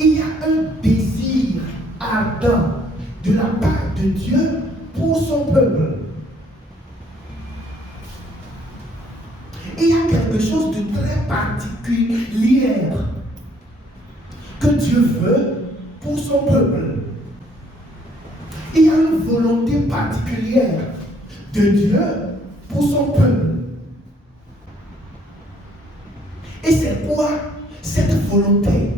il y a un désir ardent de la part de Dieu pour son peuple. Il y a quelque chose de très particulier que Dieu veut pour son peuple. Il y a une volonté particulière de Dieu pour son peuple. Et c'est quoi cette volonté?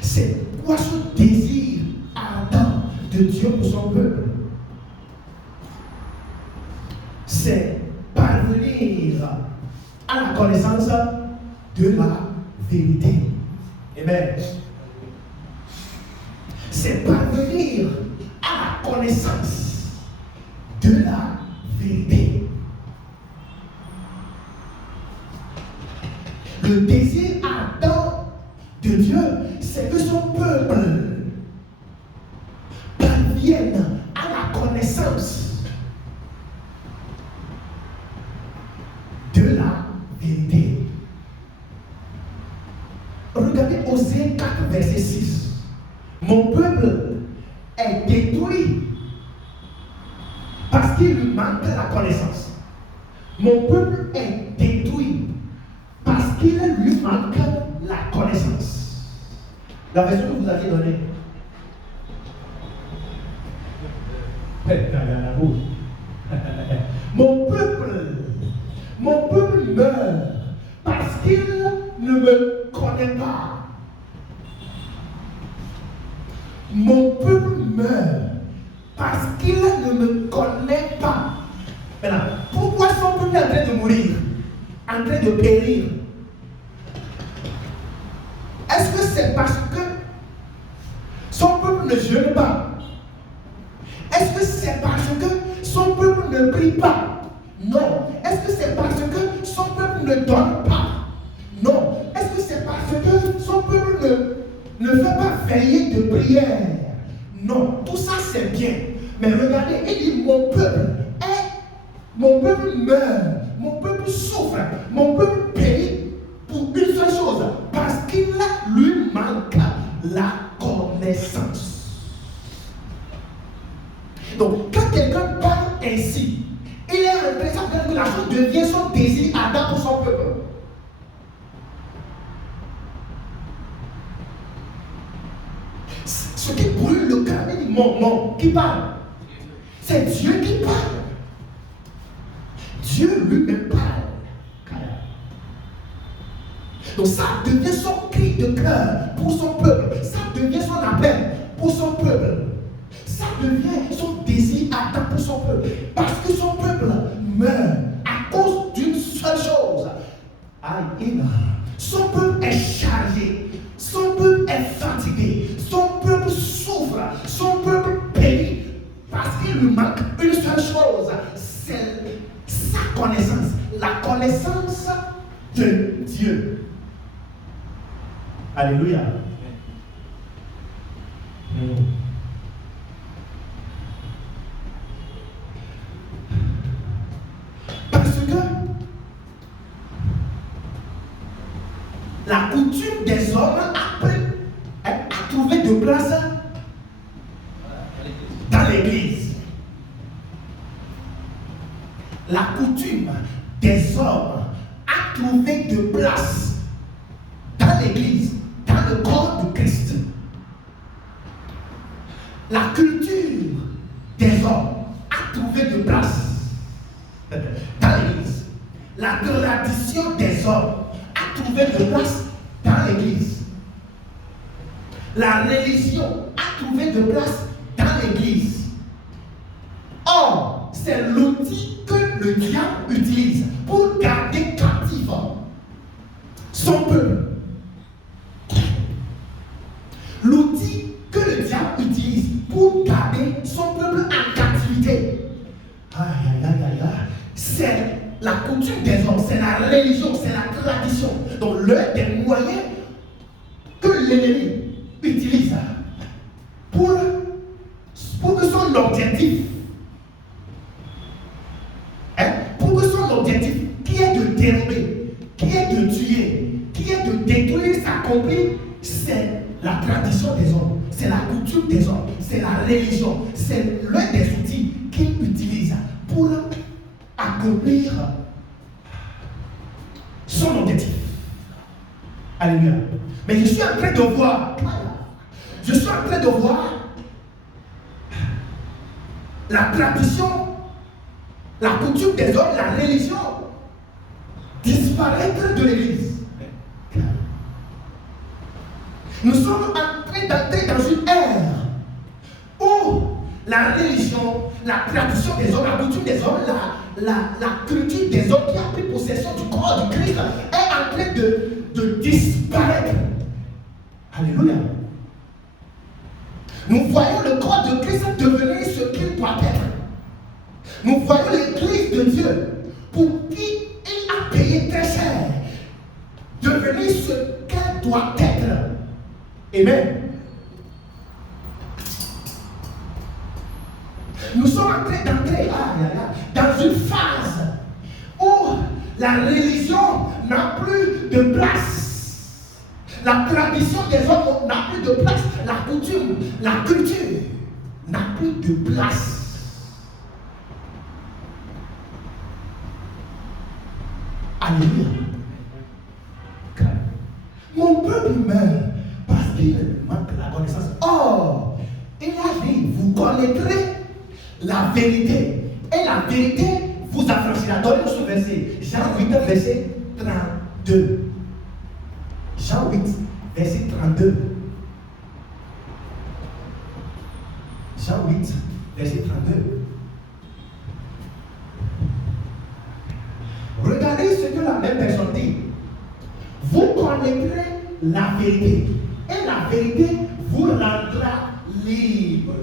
C'est quoi ce désir ardent de Dieu pour son peuple? C'est parvenir à la connaissance de la vérité. Amen. C'est parvenir à la connaissance de la vérité. Le désir ardent de Dieu, c'est que son peuple parvienne à la connaissance de la vérité. Regardez Osée 4, verset 6. Mon peuple est détruit parce qu'il lui manque la connaissance. Mon peuple est détruit parce qu'il lui manque la connaissance. La version que vous aviez donnée. Mon peuple meurt parce qu'il ne me connaît pas. Mon peuple meurt parce qu'il ne me connaît pas. Maintenant, pourquoi son peuple est en train de mourir, en train de périr? Est-ce que c'est parce que son peuple ne jeûne pas? Est-ce que c'est parce que son peuple ne prie pas? Non. Est-ce que c'est parce que son peuple ne donne pas? Non. Est-ce que c'est parce que son peuple ne fait pas veiller de prière? Non. Tout ça c'est bien. Mais regardez, il dit mon peuple meurt, mon peuple souffre, mon peuple périt pour une seule chose, parce qu'il lui manque la connaissance. Donc, quand quelqu'un parle ainsi, il est l'impression que la chose devient son désir ardent pour son peuple. Ce qui brûle le cœur, il dit mon qui parle. C'est Dieu qui parle. Dieu lui-même parle. Donc ça devient son cri de cœur pour son peuple. Ça devient son appel pour son peuple. Ça devient son désir ardent pour son peuple. Parce que son peuple meurt à cause d'une seule chose. Son peuple est chargé. Son peuple est fatigué. Son peuple souffre. Son peuple périt. Parce qu'il lui manque une seule chose. C'est sa connaissance. La connaissance de Dieu. Alléluia. Parce que la coutume des hommes a trouvé de place dans l'église. La coutume des hommes a trouvé de place dans l'église, dans le corps de Christ. La culture des hommes a trouvé de place dans l'église. La tradition des hommes a trouvé de place dans l'église. La religion a trouvé de place dans l'église. Or, c'est l'outil que le diable utilise pour garder captif son peuple. L'outil que le diable utilise pour garder son peuple en captivité, c'est la coutume des hommes, c'est la religion, c'est la tradition. Donc l'un des moyens que l'ennemi utilise pour que son objectif, pour que son objectif qui est de dérober, qui est de tuer, qui est de détruire, s'accomplit, c'est la tradition des hommes, c'est la coutume des hommes, c'est la religion, c'est l'un des outils qu'ils utilisent pour accomplir son objectif. Alléluia. Mais je suis en train de voir, la tradition, la coutume des hommes, la religion disparaître de l'église. Nous sommes en train d'entrer dans une ère où la religion, la tradition des hommes, la coutume des hommes, la culture des hommes qui a pris possession du corps du Christ est en train de disparaître. Alléluia. Nous voyons le corps de Christ devenir ce qu'il doit être. Nous voyons l'église de Dieu pour qui il a payé très cher devenir ce qu'elle doit être. Amen. Nous sommes en train d'entrer dans une phase où la religion n'a plus de place. La tradition des hommes n'a plus de place. La coutume, la culture n'a plus de place. Alléluia. Mon peuple meurt parce qu'il manque la connaissance. Or, il a dit, vous connaîtrez la vérité. Et la vérité vous affranchira. Donnez-nous ce verset. Jean 8, verset 32. Jean 8, verset 32. Jean 8, verset 32. Regardez ce que la même personne dit. Vous connaîtrez la vérité. Et la vérité vous rendra libre.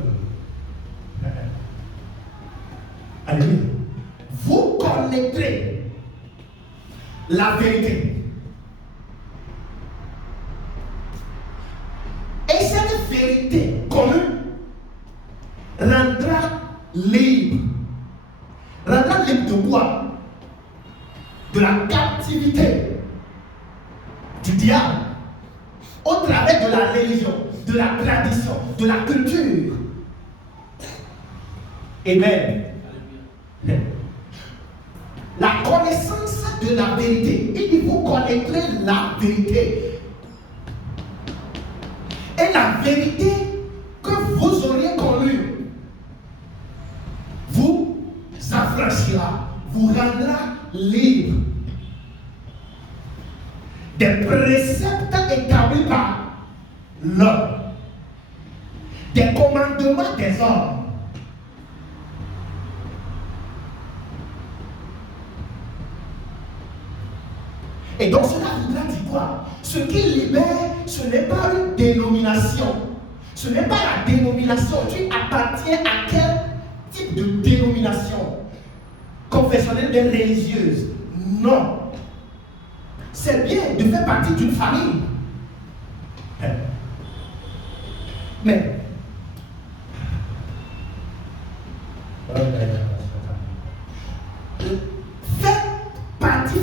Alléluia. Vous connaîtrez la vérité. Et cette vérité commune rendra libre. Rendra libre de quoi? De la captivité du diable au travers de la religion, de la tradition, de la culture. Amen. La connaissance de la vérité. Il dit vous connaîtrez la vérité. Et la vérité que vous auriez connue vous affranchira, vous rendra libre. Des préceptes établis par l'homme, des commandements des hommes. Et donc cela voudra dire quoi? Ce qui libère, ce n'est pas une dénomination. Ce n'est pas la dénomination. Tu appartiens à quel type de dénomination? Confessionnelle et religieuse? Non. C'est bien de faire partie d'une famille. Mais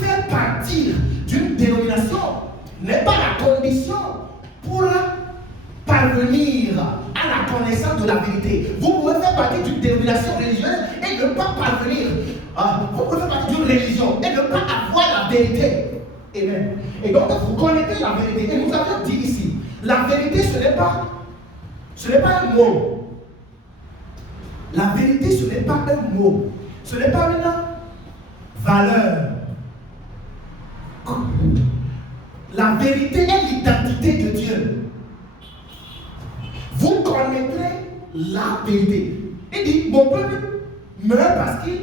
faire partie d'une dénomination n'est pas la condition pour parvenir à la connaissance de la vérité. Vous pouvez faire partie d'une dénomination religieuse et ne pas parvenir. Vous pouvez faire partie d'une religion et ne pas avoir la vérité. Amen. Et donc vous connaissez la vérité. Et nous avons dit ici, la vérité ce n'est pas un mot. La vérité ce n'est pas un mot. Ce n'est pas une valeur. La vérité est l'identité de Dieu. Vous connaîtrez la vérité. Il dit, mon peuple meurt parce qu'il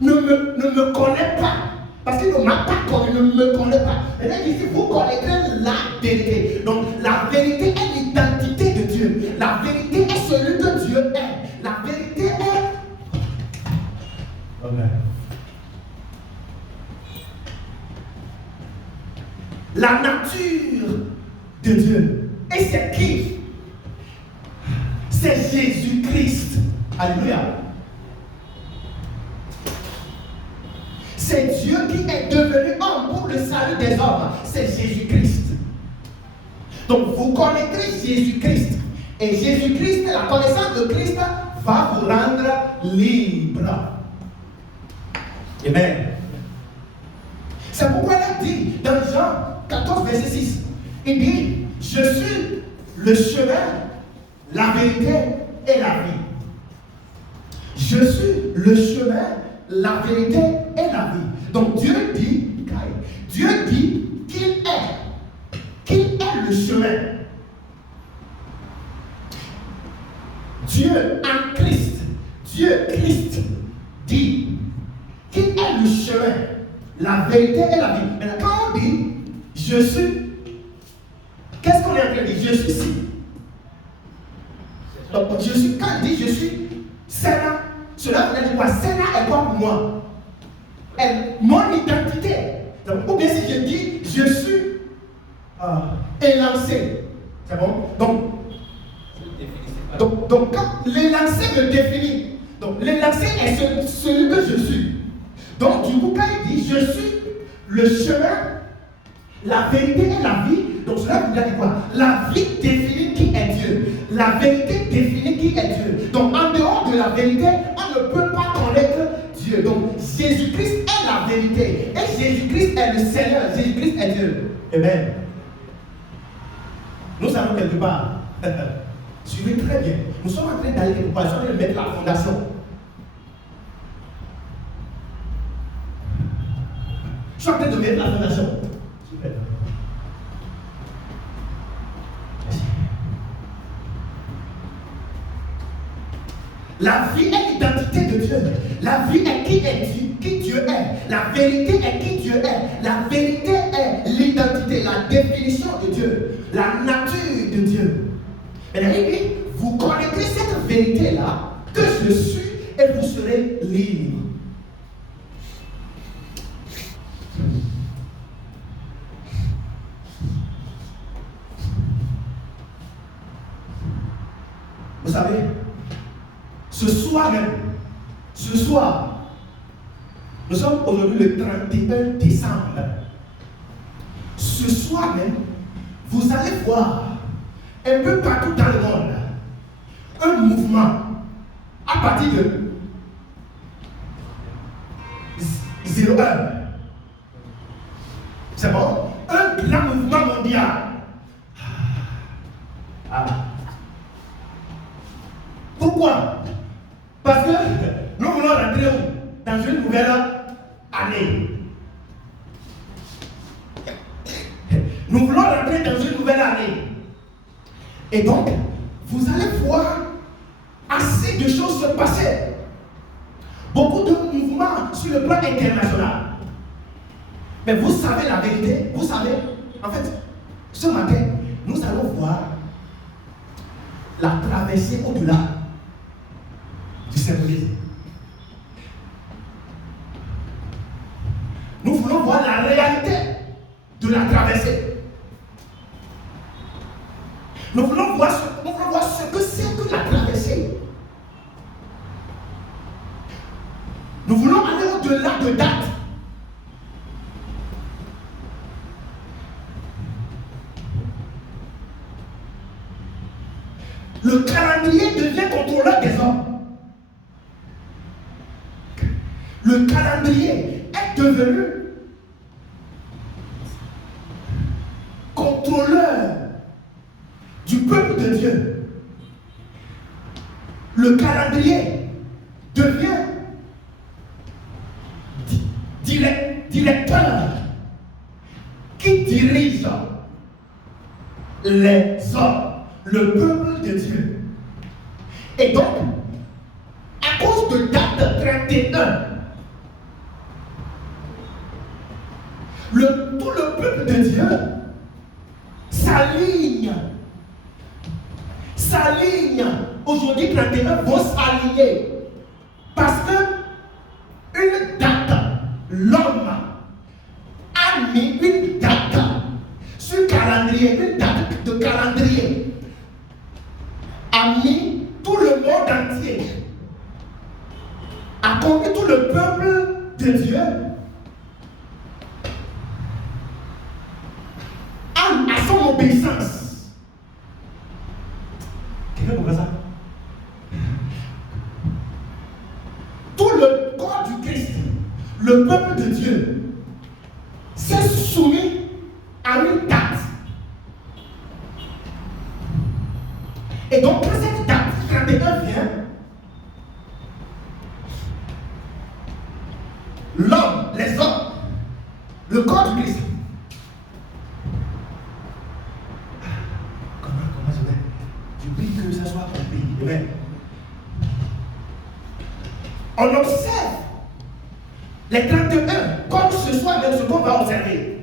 ne me connaît pas. Parce qu'il ne m'a pas connu, ne me connaît pas. Et là, il dit, vous connaîtrez la vérité. Donc, la vérité est l'identité de Dieu. La vérité est celui que Dieu est. La vérité est... Amen. La nature de Dieu. Et c'est qui? C'est Jésus-Christ. Alléluia. C'est Dieu qui est devenu homme pour le salut des hommes. C'est Jésus-Christ. Donc vous connaîtrez Jésus-Christ. Et Jésus-Christ, la connaissance de Christ va vous rendre libre. Amen. C'est pourquoi il a dit dans Jean 14, verset 6, il dit, je suis le chemin, la vérité et la vie. Je suis le chemin, la vérité et la vie. Donc Dieu dit qu'il est le chemin. Dieu en Christ, Dieu Christ dit qu'il est le chemin, la vérité et la vie. Maintenant, quand on dit je suis, qu'est-ce qu'on est en train de dire? Je suis ici. Donc, quand il dit je suis Sénat, cela veut dire quoi? Sénat est quoi pour moi? Mon identité. Donc, ou bien si je dis je suis élancé, c'est bon? Donc quand l'élancé me définit, donc l'élancé est celui que je suis. Donc du coup, quand il dit je suis le chemin, la vérité et la vie, donc cela veut dire quoi? La vie définit qui est Dieu. La vérité définit qui est Dieu. Donc en dehors de la vérité, on ne peut pas connaître Dieu. Donc Jésus-Christ est la vérité. Et Jésus-Christ est le Seigneur. Jésus-Christ est Dieu. Amen. Nous savons quelque part. Suivez très bien. Nous sommes en train d'aller quelque part. Nous sommes en train de mettre la fondation. Je suis en train de mettre la fondation. Super. La vie est l'identité de Dieu. La vie est qui Dieu est. La vérité est qui Dieu est. La vérité est l'identité, la définition de Dieu, la nature de Dieu. Et il dit, vous connaîtrez cette vérité-là que je suis et vous serez libre. Vous savez, ce soir même, nous sommes aujourd'hui le 31 décembre. Ce soir même, vous allez voir un peu partout dans le monde un mouvement à partir de 01. C'est bon? Un grand mouvement mondial. Pourquoi? Parce que nous voulons rentrer dans une nouvelle année. Nous voulons rentrer dans une nouvelle année. Et donc, vous allez voir assez de choses se passer. Beaucoup de mouvements sur le plan international. Mais vous savez la vérité, vous savez, en fait, ce matin, nous allons voir la traversée au-delà du symbolisme. Nous voulons voir la réalité de la traversée. Nous voulons voir ce que c'est que la traversée. Nous voulons aller au-delà de date. Le calendrier devient contrôleur des hommes. Le calendrier est devenu contrôleur du peuple de Dieu. Le calendrier devient directeur qui dirige les hommes, le peuple de Dieu. Et donc, à cause de date 31, tout le peuple de Dieu s'aligne. Aujourd'hui, 31 vont s'aligner. Parce que une date, l'homme a mis une date sur le calendrier, une date de calendrier, a mis tout le monde entier, a conduit tout le peuple de Dieu à son obéissance. Et donc, quand cette date 31 vient, l'homme, les hommes, le corps du Christ. Comment je vais? Je prie que ça soit compris. Amen. On observe les 31 comme ce soir même ce qu'on va observer.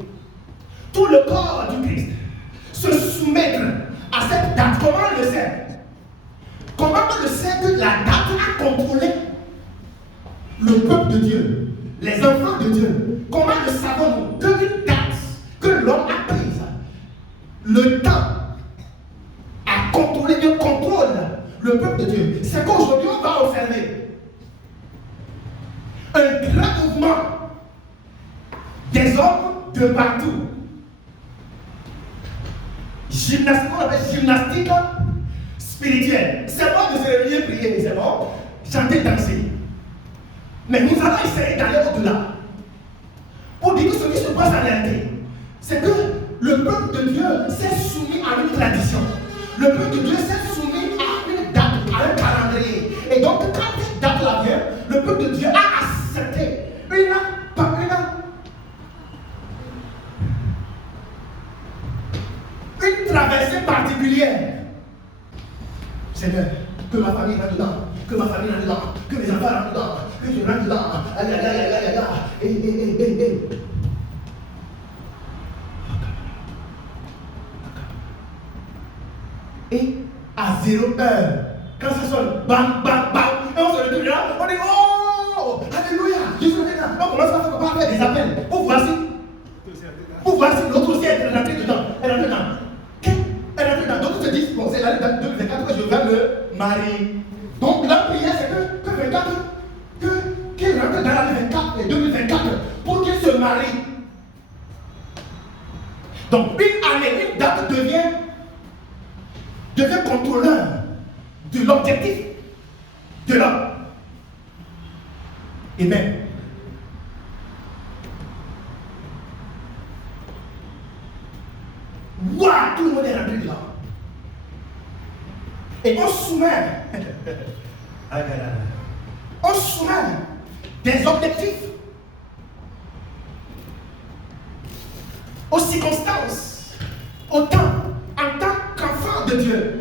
Tout le corps du Christ se soumettre à cette date. Comment on le sait? Comment on le sait que la date a contrôlé le peuple de Dieu, les enfants de Dieu? Comment le savons-nous? Qu'une date que l'homme a prise, le temps a contrôlé, Dieu contrôle le peuple de Dieu. C'est qu'aujourd'hui on va observer un grand mouvement des hommes de partout. Gymnastique, on appelle gymnastique spirituelle. C'est bon de se réveiller, prier, c'est bon. Chanter, danser. Mais nous allons essayer d'aller au-delà. Pour dire que ce qui se passe en réalité, c'est que le peuple de Dieu s'est soumis à une tradition. Le peuple de Dieu s'est soumis à une date, à un calendrier. Et donc, quand cette date-là vient, le peuple de Dieu a accepté une traversée particulière. Seigneur, que ma famille rentre dedans, que ma famille rentre dedans, que mes enfants rentrent dedans, que je rentre dedans. Aïe, aïe, aïe, aïe, aïe, aïe. Et à 0 heure, quand ça sonne, bam, bam, bam, et on se retrouve là, on dit oh, alléluia, Jésus est là. On commence à faire des appels pour voir si l'autre aussi est rentré dedans. Elle est rentrée dedans. Elle est rentrée dedans. Donc, on se dit, bon, c'est l'année 2024 que je vais me marier. Donc, la prière, c'est qu'il rentre dans l'année 24 et 2024 pour qu'il se marie. Donc, une année, une date devient contrôleur de l'objectif de l'homme. Amen. Waouh, tout le monde est rentré dedans. Et on soumet des objectifs aux circonstances, au temps, en tant qu'enfant de Dieu.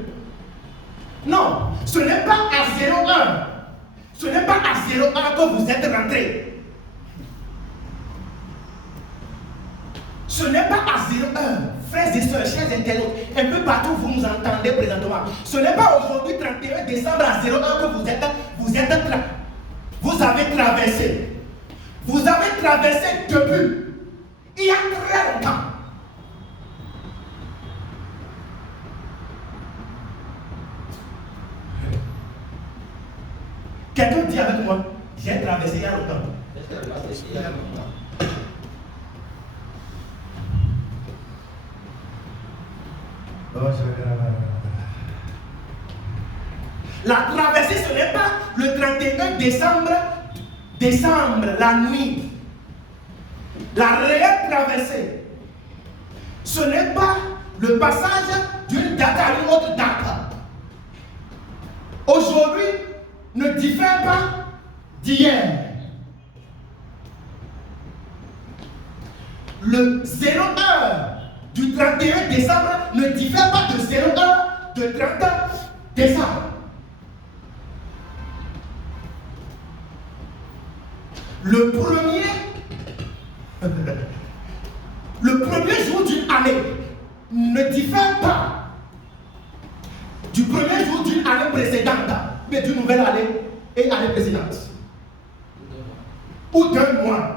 Non, ce n'est pas à 0,1. Ce n'est pas à 0,1 que vous êtes rentrés. Ce n'est pas à 0,1. Frères et sœurs, chers internautes, un peu partout vous nous entendez présentement. Ce n'est pas aujourd'hui 31 décembre à 0,1 que vous avez traversé. Vous avez traversé depuis il y a très longtemps. Quelqu'un dit avec moi, j'ai traversé il y a longtemps. La traversée, ce n'est pas le 31 décembre, la nuit. La réelle traversée, ce n'est pas le passage d'une date à une autre date. Aujourd'hui ne diffère pas d'hier. Le 0,1 du 31 décembre ne diffère pas de 0,1 de 30 décembre. Le premier jour d'une année ne diffère pas du premier jour d'une année précédente, mais d'une nouvelle année et année précédente. Ou d'un mois.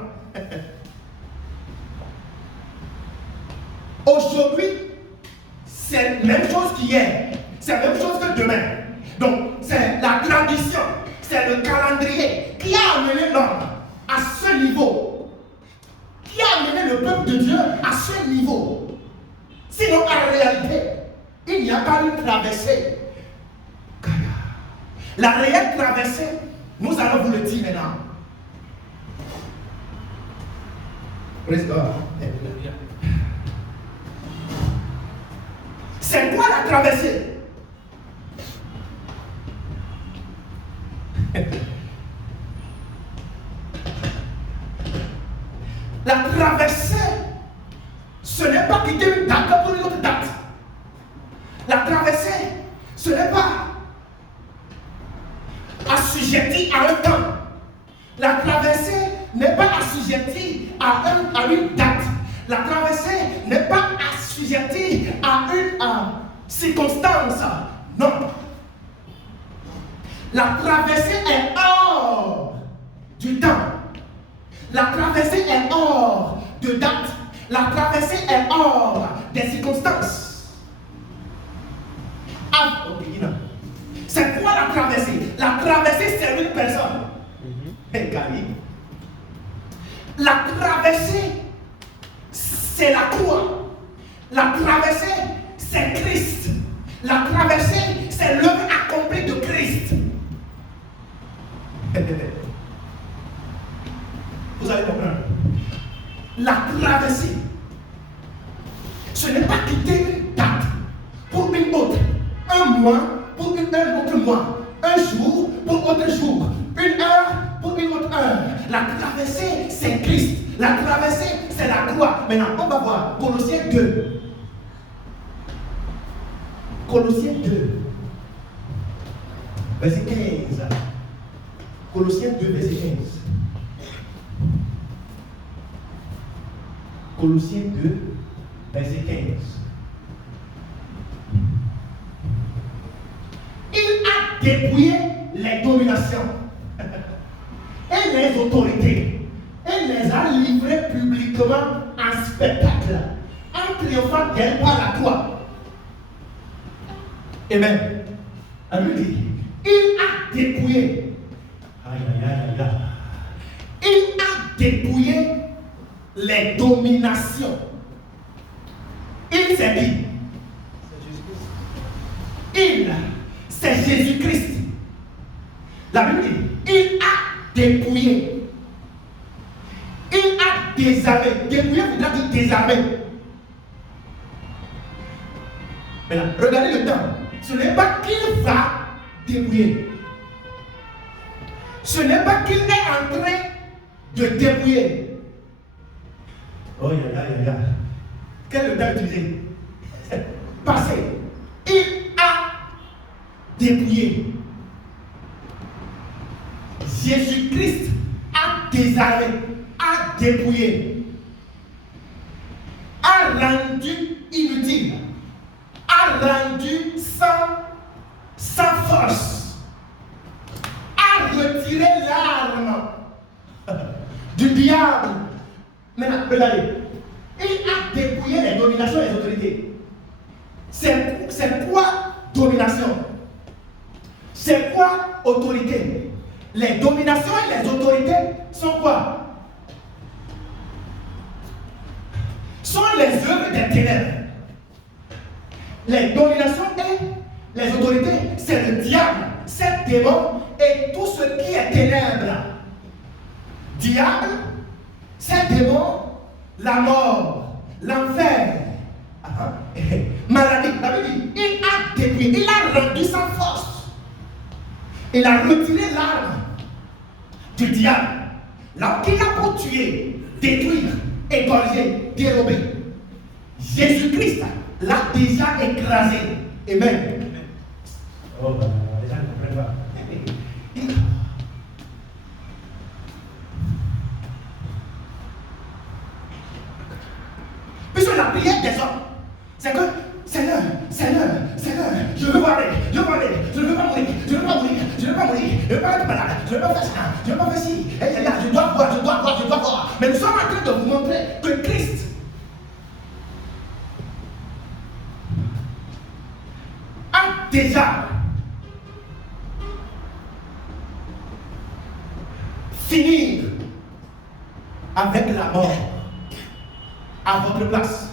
Aujourd'hui, c'est la même chose qu'hier, c'est la même chose que demain. Donc, c'est la tradition, c'est le calendrier qui a amené l'homme à ce niveau, qui a amené le peuple de Dieu à ce niveau. Sinon, en réalité, il n'y a pas une traversée. La réelle traversée, nous allons vous le dire maintenant. Praise God. C'est quoi la traversée? La traversée, ce n'est pas assujetti à un temps. La traversée n'est pas assujettie à une date. La traversée n'est pas assujettie à une circonstance. Non. La traversée est hors du temps. La traversée est hors de date. La traversée est hors des circonstances. Ah, ok, non. C'est quoi la traversée? La traversée, c'est une personne. La traversée, c'est la croix. La traversée, c'est Christ. La traversée, c'est l'œuvre accomplie de Christ. Vous allez comprendre. La traversée, ce n'est pas quitter une date pour une autre, un mois pour un autre mois, un jour pour autre jour, une heure pour une autre heure. La traversée, c'est Christ. La traversée, c'est la croix. Maintenant, on va voir Colossiens 2. Colossiens 2, verset 15. Colossiens 2, verset 15. Colossiens 2, verset 15. Il a dépouillé les dominations et les autorités et les a livrées publiquement en spectacle, en triomphant d'elles par la croix. Amen. Amen. Il a dépouillé. Il a dépouillé les dominations. Il, c'est qui? Il, c'est Jésus-Christ. La Bible dit, il a dépouillé. Il a désarmé. Dépouillé voudra dire désarmé. Maintenant, regardez le temps. Ce n'est pas qu'il va dépouiller. Ce n'est pas qu'il est en train de dépouiller. Oh, quel est le temps utilisé? Passé. Il a dépouillé. Jésus-Christ a désarmé, a dépouillé, a rendu inutile, a rendu sans force, a retiré l'arme du diable. Maintenant, regardez, il a dépouillé les dominations et les autorités. C'est quoi domination? C'est quoi autorité? Les dominations et les autorités sont quoi? Sont les œuvres des ténèbres. Les dominations et les autorités, c'est le diable, c'est le démon et tout ce qui est ténèbres. Diable, c'est le démon, la mort, l'enfer, maladie. La Bible dit, il a dépouillé, il a rendu sans force. Il a retiré l'arme du diable. Là qu'il a pour tuer, détruire, égorger, dérober. Jésus-Christ l'a déjà écrasé. Amen. Oh, les gens ne comprennent pas. Puisque la prière des hommes, c'est que Seigneur, je veux parler, je veux pas mourir, je veux pas mourir, je veux pas être malade, je veux pas faire ça, je veux pas faire ci, je dois voir. Mais nous sommes en train de vous montrer que Christ a déjà fini avec la mort à votre place.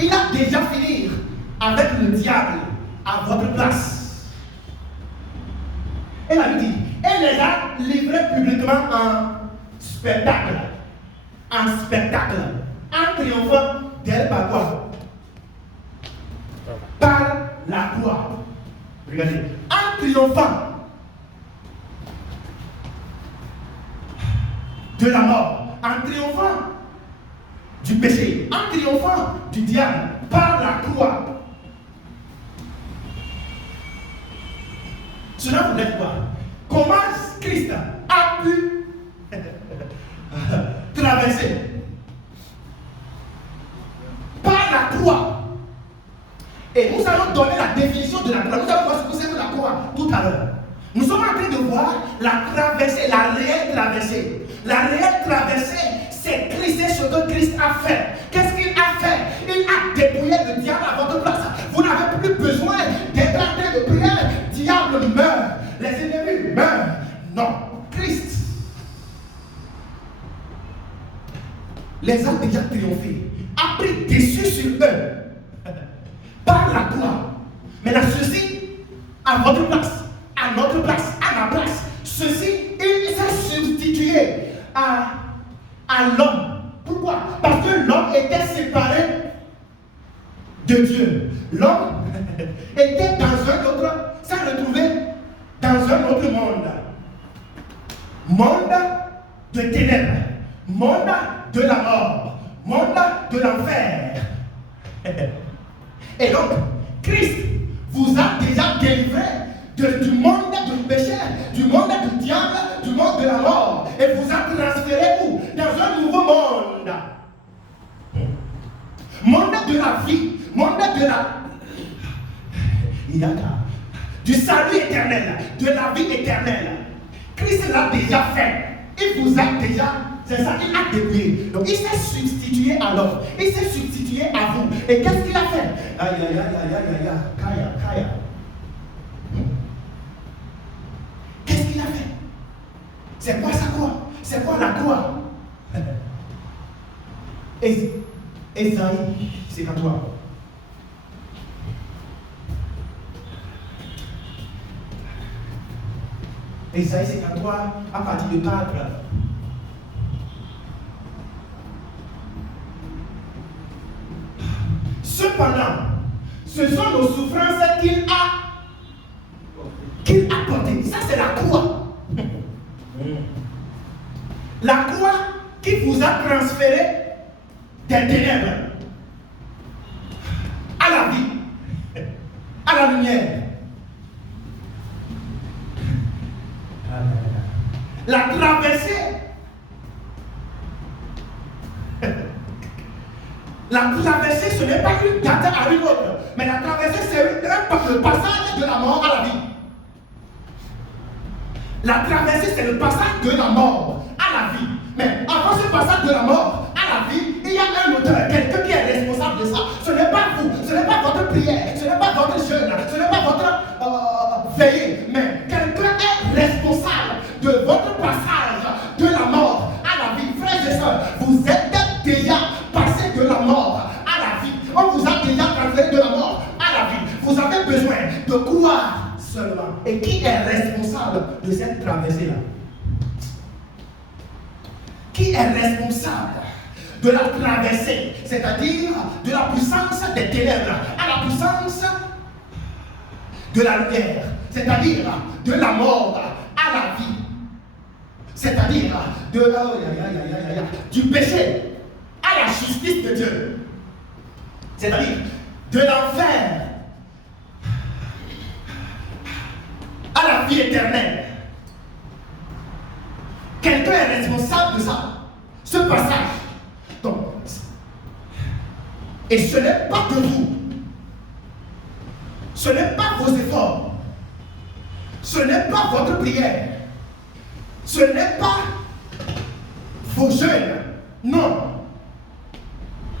Il a déjà fini avec le diable à votre place. Et la Bible dit, elle les a livrés publiquement en spectacle. En spectacle. En triomphant d'elle par quoi? Par la croix. Regardez. En triomphant de la mort. En triomphant du péché, en triomphant du diable, par la croix. Cela voudrait quoi? Comment Christ a pu traverser par la croix. Et nous allons donner la définition de la croix. Nous allons voir ce que c'est que la croix tout à l'heure. Nous sommes en train de voir la traversée, la réelle traversée. La réelle traversée, c'est Christ, c'est ce que Christ a fait. Qu'est-ce qu'il a fait? Il a dépouillé le diable à votre place. Vous n'avez plus besoin d'être en train de prier. Le diable meurt. Les ennemis meurent. Non. Christ les a déjà triomphés. A pris dessus sur eux. Par la croix. Maintenant, ceci, à votre place, à notre place, à ma place, ceci, il s'est substitué à l'homme. Pourquoi? Parce que l'homme était séparé de Dieu. L'homme était dans un autre, s'est retrouvé dans un autre monde. Monde de ténèbres, monde de la mort, monde de l'enfer. Et donc, Christ vous a déjà délivré du monde du péché, du monde du diable, du monde de la mort. Et vous a transféré où? Dans un nouveau monde. Monde de la vie, monde de du salut éternel, de la vie éternelle. Christ l'a déjà fait. Il vous a déjà, c'est ça, il a dépouillé. Donc il s'est substitué à l'homme. Il s'est substitué à vous. Et qu'est-ce qu'il a fait? Aïe, aïe, aïe, aïe, aïe, aïe, kaya, kaya. Qu'est-ce qu'il a fait? C'est quoi sa croix? C'est quoi la croix? Esaïe, c'est à toi. Esaïe 53 à partir de 4. Cependant, ce sont nos souffrances qu'il a portées. Ça, c'est la croix. La croix qui vous a transféré des ténèbres à la vie, à la lumière. La traversée, ce n'est pas une date à une autre, mais la traversée, c'est le passage de la mort à la vie. La traversée, c'est le passage de la mort à la vie. Mais avant ce passage de la mort à la vie, il y a un auteur, quelqu'un qui est responsable de ça. Ce n'est pas vous, ce n'est pas votre prière, ce n'est pas votre jeûne, ce n'est pas votre veillée, mais quelqu'un est responsable de votre passage de la mort à la vie. Frères et sœurs, vous êtes déjà passé de la mort à la vie. On vous a déjà transféré de la mort à la vie. Vous avez besoin de croire seulement. Et qui est responsable de cette traversée-là? Qui est responsable de la traversée, c'est-à-dire de la puissance des ténèbres à la puissance de la lumière, c'est-à-dire de la mort à la vie, c'est-à-dire du péché à la justice de Dieu, c'est-à-dire de l'enfer à la vie éternelle. Quelqu'un est responsable de ça, ce passage. Donc, et ce n'est pas de vous, ce n'est pas vos efforts, ce n'est pas votre prière, ce n'est pas vos jeûnes, non,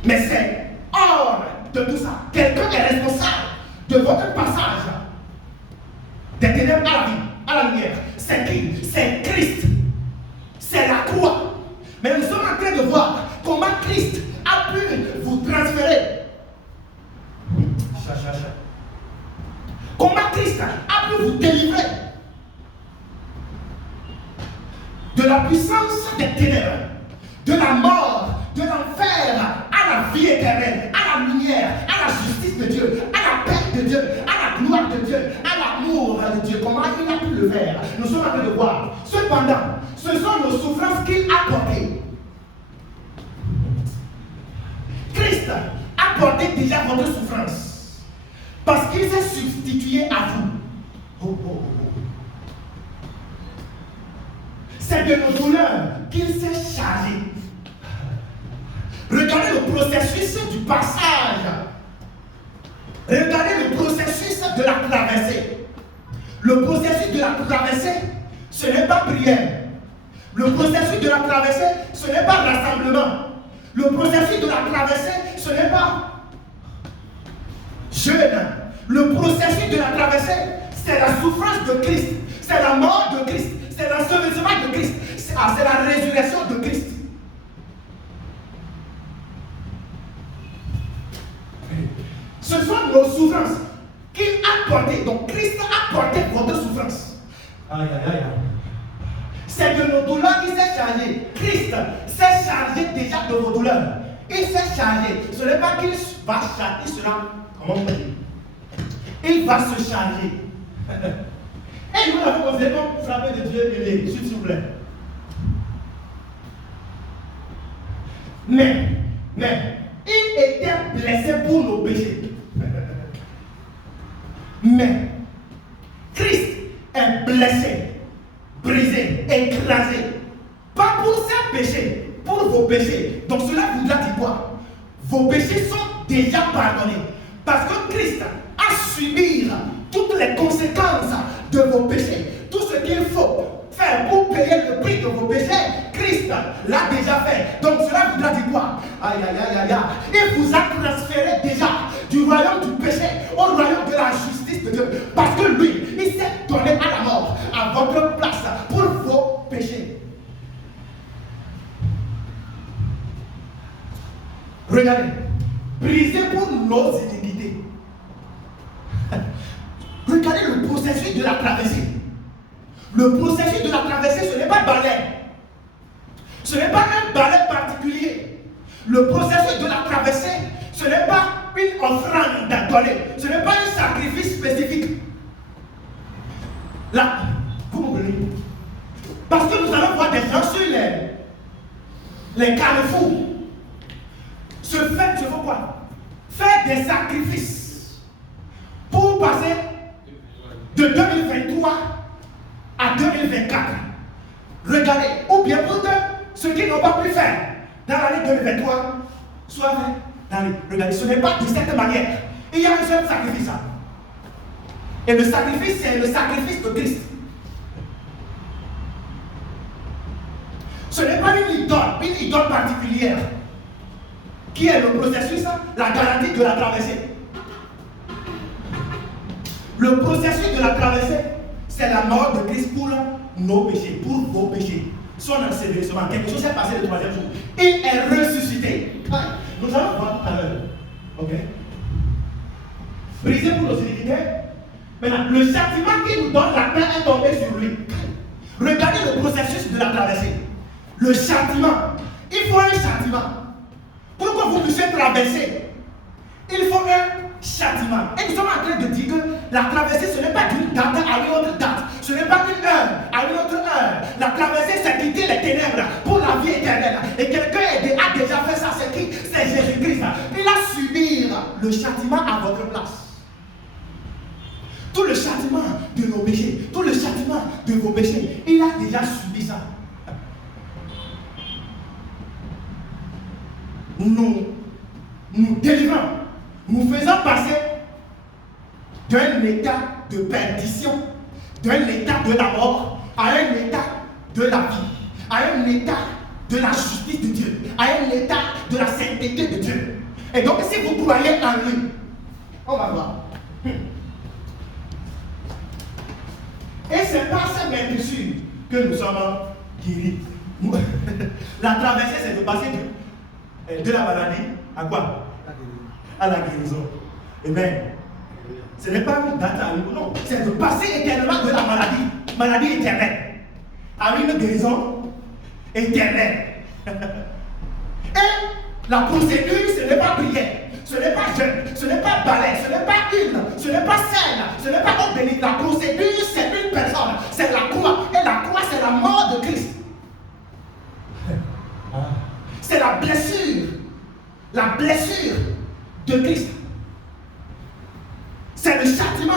mais c'est hors de tout ça. Quelqu'un est responsable de votre passage des ténèbres à la vie, à la lumière. C'est qui? C'est Christ. C'est la croix. Mais nous sommes en train de voir comment Christ a pu vous transférer. Comment Christ a pu vous délivrer de la puissance des ténèbres, de la mort, de l'enfer, à la vie éternelle, à la lumière, à la justice de Dieu, à la paix de Dieu, à la gloire de Dieu, à l'amour de Dieu. Comment il a pu le faire? Nous sommes en train de voir. Cependant, ce sont nos souffrances qu'il a portées. Christ a porté porté déjà votre souffrance. Parce qu'il s'est substitué à vous. Oh, oh, oh. C'est de nos douleurs qu'il s'est chargé. Regardez le processus du passage. Regardez le processus de la traversée. Le processus de la traversée, ce n'est pas prière. Le processus de la traversée, ce n'est pas rassemblement. Le processus de la traversée, ce n'est pas jeûne. Le processus de la traversée, c'est la souffrance de Christ. C'est la mort de Christ. C'est l'ensevelissement de Christ. C'est la résurrection de Christ. Ce sont nos souffrances qu'il a portées. Donc Christ a porté votre souffrance. Aïe, aïe, aïe. C'est de nos douleurs qu'il s'est chargé. Christ s'est chargé déjà de vos douleurs. Il s'est chargé. Ce n'est pas qu'il va charger. Il sera, comment on dit? Il va se charger. Et nous l'avons considéré comme frappé de Dieu et s'il vous plaît. Mais, il était blessé pour nos péchés. Mais, Christ est blessé, brisé, écrasé. Pas pour ses péchés, pour vos péchés. Donc cela voudra dire quoi? Vos péchés sont déjà pardonnés. Parce que Christ a subi toutes les conséquences de vos péchés. Tout ce qu'il faut faire pour payer le prix de vos péchés, Christ l'a déjà fait. Donc cela voudra dire quoi? Aïe, aïe, aïe, aïe, aïe. Il vous a transféré déjà du royaume du péché au royaume de la justice de Dieu. Parce que lui, il s'est donné à la mort à votre place pour vos péchés. Regardez, brisé pour nos iniquités. Regardez le processus de la traversée. Le processus de la traversée, ce n'est pas balai. Ce n'est pas un balai particulier. Le processus de la traversée, ce n'est pas une offrande donnée. Ce n'est pas un sacrifice spécifique. Là, vous comprenez? Parce que nous allons voir des gens sur les carrefours se font quoi? Faire des sacrifices pour passer de 2023 à 2024. Regardez, ou bien pour que ceux qui n'ont pas pu faire dans l'année 2023 soient faits dans l'année. Regardez, ce n'est pas de cette manière. Il y a un seul sacrifice. Et le sacrifice, c'est le sacrifice de Christ. Ce n'est pas une idole particulière. Qui est le processus? La garantie de la traversée. Le processus de la traversée, c'est la mort de Christ pour nos péchés, pour vos péchés. Son ensevelissement, quelque chose s'est passé le troisième jour. Il est ressuscité. Nous allons voir tout à l'heure. Ok? Brisé pour nos iniquités. Maintenant, le châtiment qui nous donne la paix est tombé sur lui. Regardez le processus de la traversée. Le châtiment. Il faut un châtiment. Pour que vous puissiez traverser, il faut un châtiment. Et nous sommes en train de dire que la traversée, ce n'est pas d'une date à une autre date. Ce n'est pas d'une heure à une autre heure. La traversée, c'est quitter les ténèbres pour la vie éternelle. Et quelqu'un a déjà fait ça, c'est qui? C'est Jésus-Christ. Il a subi le châtiment à votre place. Tout le châtiment de nos péchés, tout le châtiment de vos péchés, il a déjà subi ça. Nous délivrons, nous faisons passer d'un état de perdition, d'un état de la mort, à un état de la vie, à un état de la justice de Dieu, à un état de la sainteté de Dieu. Et donc si vous croyez en lui, on va voir. Et c'est par cette blessure que nous sommes guéris. La traversée, c'est de passer de la maladie à quoi? À la guérison. Et bien, ce n'est pas une date à une, non, c'est de passer éternellement de la maladie éternelle, à une guérison éternelle. Et la procédure, ce n'est pas prière, ce n'est pas jeûne, ce n'est pas balai, ce n'est pas huile, ce n'est pas scène, ce n'est pas autre béni. La procédure, c'est une personne, c'est la croix. Et la croix, c'est la mort de Christ. C'est la blessure de Christ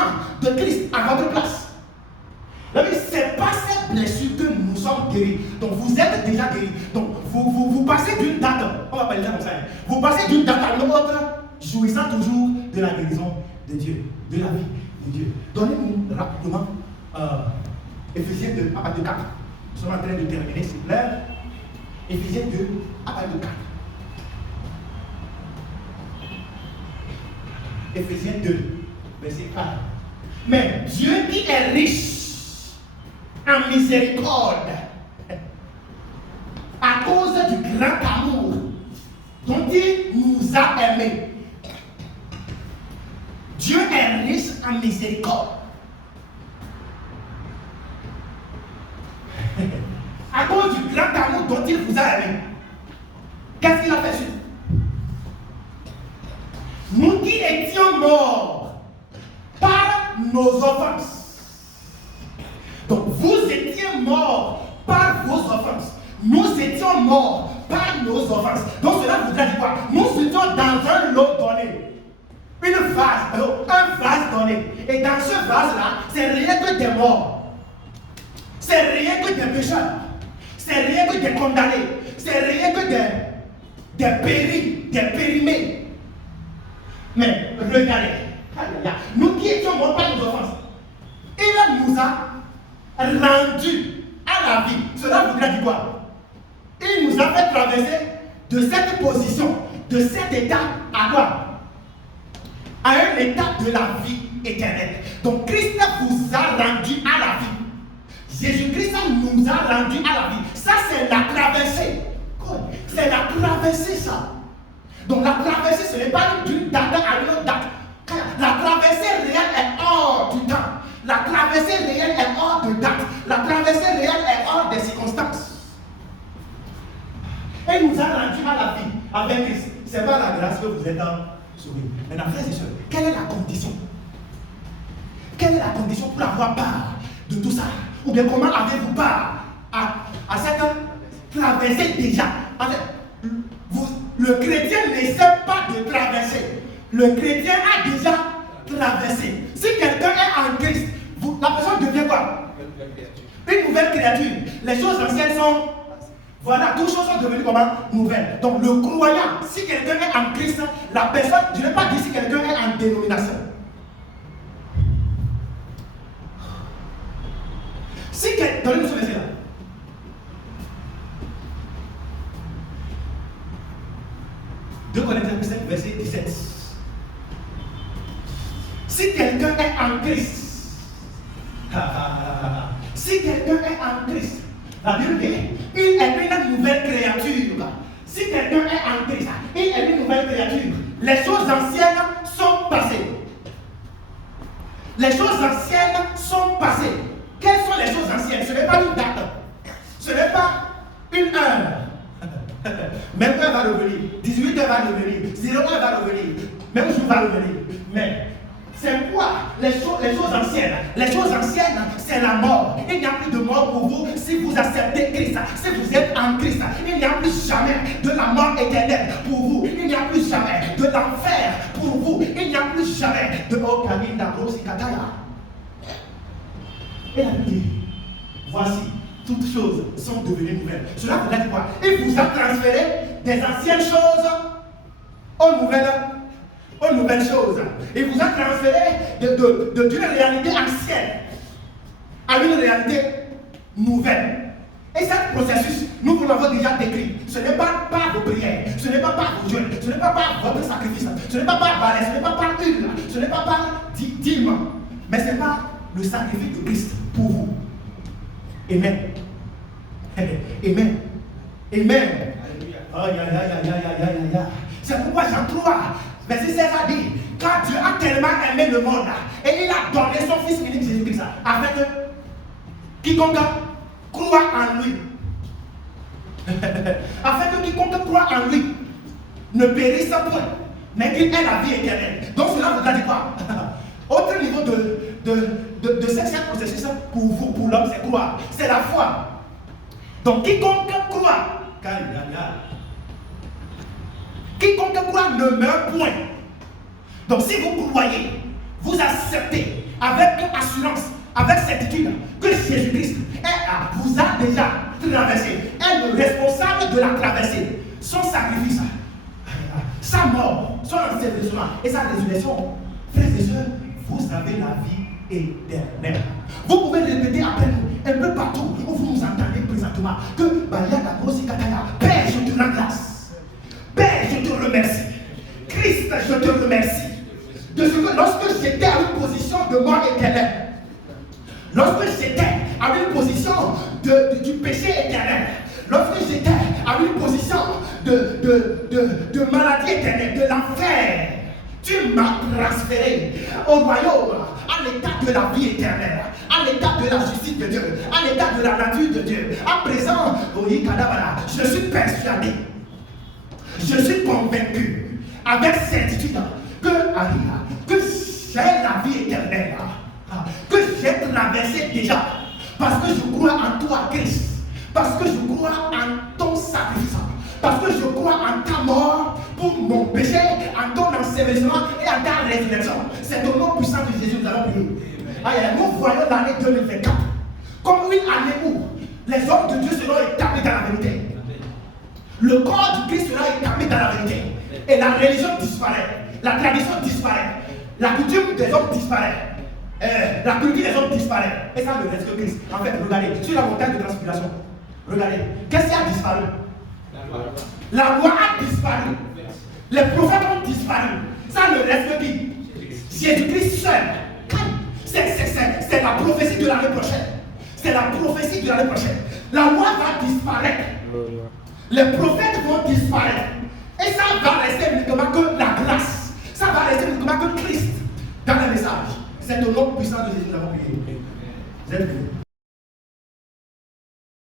sang de Christ à votre place. Ce n'est pas cette blessure que nous sommes guéris. Donc vous êtes déjà guéris. Donc vous passez d'une date, on va parler ça comme ça. Vous passez d'une date à une autre, jouissant toujours de la guérison de Dieu, de la vie de Dieu. Donnez-nous rapidement Éphésiens 2, à partir de 4. Nous sommes en train de terminer, s'il vous plaît. Éphésiens 2, à partir de 4. Éphésiens 2, verset 4. Mais Dieu qui est riche en miséricorde, à cause du grand amour dont il nous a aimés. Dieu est riche en miséricorde. À cause du grand amour dont il vous a aimés. Qu'est-ce qu'il a fait sur nous qui étions morts par nos offenses. Donc vous étiez morts par vos offenses. Nous étions morts par nos offenses. Donc cela voudrait dire quoi? Nous étions dans un lot donné. Un vase donné. Et dans ce vase-là, c'est rien que des morts. C'est rien que des pécheurs. C'est rien que des condamnés. C'est rien que des péris, des périmés. Mais regardez, nous qui étions morts par nos offenses, il nous a rendus à la vie. Cela voudrait dire quoi? Il nous a fait traverser de cette position, de cet état à quoi? À un état de la vie éternelle. Donc Christ vous a rendu à la vie. Jésus-Christ nous a rendu à la vie. Ça c'est la traversée. C'est la traversée ça. Donc la traversée ce n'est pas d'une date à une autre date. La traversée réelle est hors du temps. La traversée réelle est hors de date. La traversée réelle est hors des circonstances. Et il nous a rendu à la vie avec Christ. C'est pas la grâce que vous êtes sauvés. Maintenant, frères et sœurs, quelle est la condition? Quelle est la condition pour avoir part de tout ça? Ou bien comment avez-vous part à cette traversée déjà? En fait, le chrétien ne sait pas de traverser. Le chrétien a déjà traversé. Si quelqu'un est en Christ, la personne devient quoi? Une nouvelle créature. Les choses anciennes sont... Voilà, toutes choses sont devenues comment? Nouvelles. Donc le croyant, si quelqu'un est en Christ, la personne, je ne vais pas dire si quelqu'un est en dénomination. Si quelqu'un... Donnez-nous ce verset là. Deux Corinthiens 7, verset 17. Si quelqu'un est en Christ, si quelqu'un est en Christ, la Bible dit, il est une nouvelle créature. Si quelqu'un est en Christ, il est une nouvelle créature. Les choses anciennes sont passées. Les choses anciennes sont passées. Quelles sont les choses anciennes? Ce n'est pas une date. Ce n'est pas une heure. Même heure va revenir. 18 heures va revenir. 0 heure va revenir. Même jour va revenir. Mais c'est quoi les choses anciennes? Les choses anciennes, c'est la mort. Il n'y a plus de mort pour vous si vous acceptez Christ. Si vous êtes en Christ, il n'y a plus jamais de la mort éternelle pour vous. Il n'y a plus jamais de l'enfer pour vous. Il n'y a plus jamais de Okaminda Rosikataya. Et la Bible dit, voici, toutes choses sont devenues nouvelles. Cela veut dire quoi? Il vous a transféré des anciennes choses aux nouvelles choses. Il vous a transféré d'une réalité ancienne à une réalité nouvelle. Et ce processus, nous vous l'avons déjà décrit. Ce n'est pas par vos prières, ce n'est pas par vos jeûnes, ce n'est pas par votre sacrifice, ce n'est pas par balai, ce n'est pas par huile, ce n'est pas par dîme, mais c'est par le sacrifice de Christ pour vous. Amen. Amen. Amen. C'est pourquoi Jean 3, verset 16 a dit, car Dieu a tellement aimé le monde et il a donné son Fils unique Jésus-Christ afin que quiconque croit en lui, afin que quiconque croit en lui ne périsse point, mais qu'il ait la vie éternelle. Donc cela vous a dit quoi? Autre niveau de ce processus pour vous, pour l'homme, c'est croire. C'est la foi. Donc quiconque croit, quiconque croit ne meurt point. Donc si vous croyez, vous acceptez avec assurance, avec certitude que Jésus-Christ vous a déjà traversé, est le responsable de la traversée. Son sacrifice, sa mort, son ensevelissement et sa résurrection. Frères et sœurs, vous avez la vie éternelle. Vous pouvez répéter après nous, un peu partout où vous nous entendez présentement, que Père, je te rends grâce. Père, je te remercie. Christ, je te remercie. De ce que lorsque j'étais à une position de mort éternelle, lorsque j'étais à une position du péché éternel, lorsque j'étais à une position de maladie éternelle, de l'enfer, tu m'as transféré au royaume, à l'état de la vie éternelle, à l'état de la justice de Dieu, à l'état de la nature de Dieu. À présent, je suis persuadé, je suis convaincu, avec certitude, que j'ai la vie éternelle, que j'ai traversé déjà, parce que je crois en toi, Christ, parce que je crois en ton sacrifice, parce que je crois en ta mort pour mon péché, en ton ensevelissement et en ta résurrection. C'est au nom puissant de Jésus que nous allons prier. Nous voyons l'année 2024 comme une année où les hommes de Dieu seront établis dans la vérité. Le corps du Christ sera établi dans la vérité. Et la religion disparaît. La tradition disparaît. La coutume des hommes disparaît. La culture des hommes disparaît. Et ça ne reste que Christ. En fait, regardez, sur la montagne de transfiguration, regardez, qu'est-ce qui a disparu? La loi a disparu. Les prophètes ont disparu. Ça ne reste que qui? Jésus-Christ seul. C'est la prophétie de l'année prochaine. C'est la prophétie de l'année prochaine. La loi va disparaître. Les prophètes vont disparaître. Et ça va rester uniquement que la grâce. Ça va rester uniquement que Christ dans le message. C'est au nom puissant de Jésus que nous avons prié.